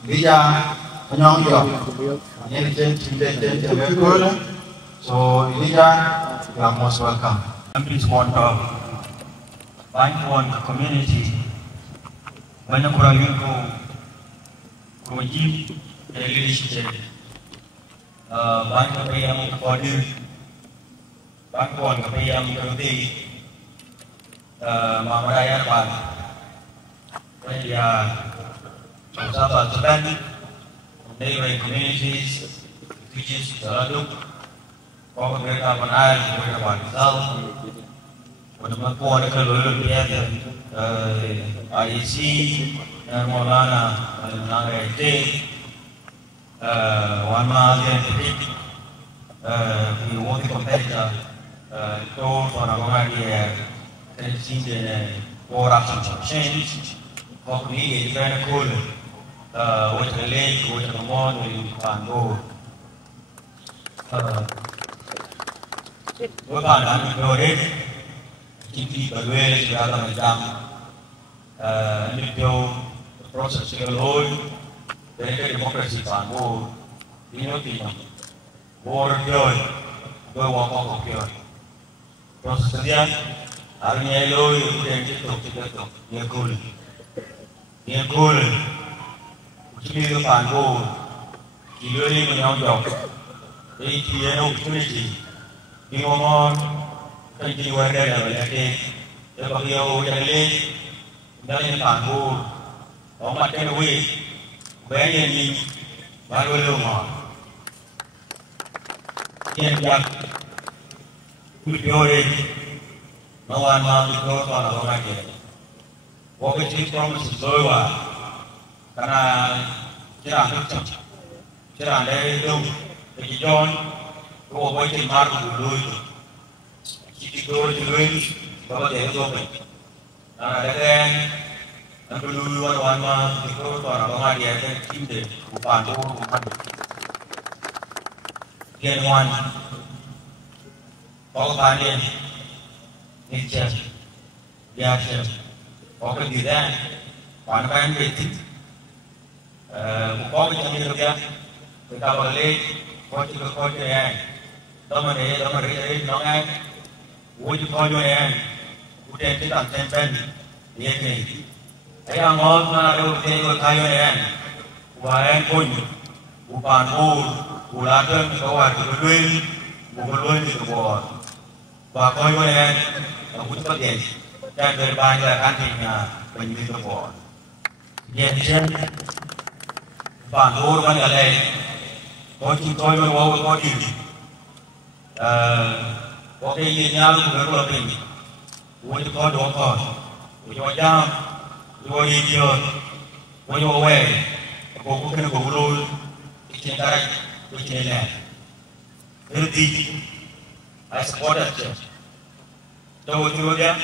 Elijah Manyok Jok. So Elijah, you are most welcome. Please want to bank one community. When you go to give the leadership, bank of PM body, bank one of PM committee, Mama Diana, when you are neighboring communities, teachers, Saladu, Great Avanai, Great Avanzal, when the Mapuan IEC, and Molana, and Nanga, one month we want to competitor, told for a idea, and seen the war actions of change. For me, it's very cool. With the lake, with the morning, you can go. We're going to go ahead. Keep the way to the other jam. And the process to the Lord, the democracy can go. You know, war joy, go walk off joy. Process again, I'm yellow, you can get to the cool. You're cool. Chỉ có phản đồ chỉ đưa đi với nhau dọc thì chỉ là opportunity nhưng mà cái gì vậy đây là cái bao nhiêu cái lên đây là phản đồ có mặt cái đuôi bé nhìn nhìn và đuôi lưng họ hiện vật cứ đưa đi nó hoàn toàn được nó còn là không ai kể có cái chiếc promise rồi và karena cerah dari itu kejujuran kau boleh terima dulu itu jika kau dulu bawa dia itu apa ada kan yang dulu orang itu orang dia kan cinta bukan tu bukan dia wan kau pandai ni cer dia cer kau kerja pandai betul có cái trong như kia người ta vào lên coi cho em đó mà để nó ngay vui cho coi cho em vui trên cái tầng xem bên thì em này thấy ăn ngon mà đâu thế rồi thay cho em và em vui vui bàn vui lá thơm có vài cái đuôi vui thì có bò và coi cho em vui có tiền trang đời bài là ăn thì mình đi có bò yên chân phản đối vấn đề này tôi chúng tôi mới có gì có cái gì nhau cũng rất là bình tôi có đồ còn tôi cho jam tôi đi chơi tôi cho về cô cũng cái cô luôn trên tay tôi trên này thứ gì I support it tôi chưa biết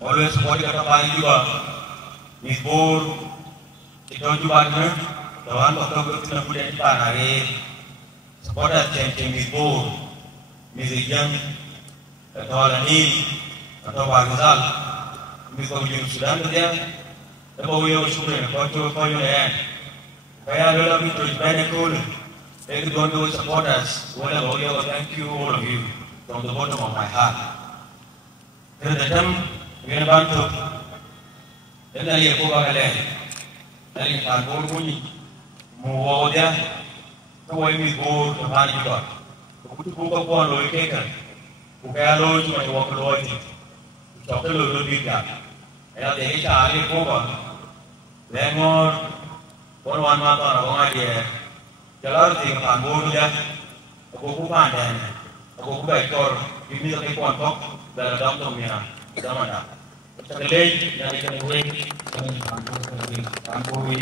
always support cái bạn juga before itu juga nữa Tuhan waktu kita kemudian di hari sekolah ceng ibu misalnya atau ini atau barzal misalnya sudah dia tapi yang sudah kau yang kaya dalam itu banyak cool itu don't do support us well thank you all of you from the bottom of my heart terdapat yang bantu dan dari aku kalian dari kantor bunyi mua dia tôi mi cô cho bạn đi rồi cô có con lối cái cả cô cái lối cho mày walk lối thì cho cái lối đi cả là để trả đi cô còn để ngon con hoàn toàn là con ai thì cho nó thì phản bội ra cô cũng phản đèn cô cũng bày trò vì bây giờ cái con tóc là đóng trong nhà đó mà đã cái lên nhà cái này quên phản bội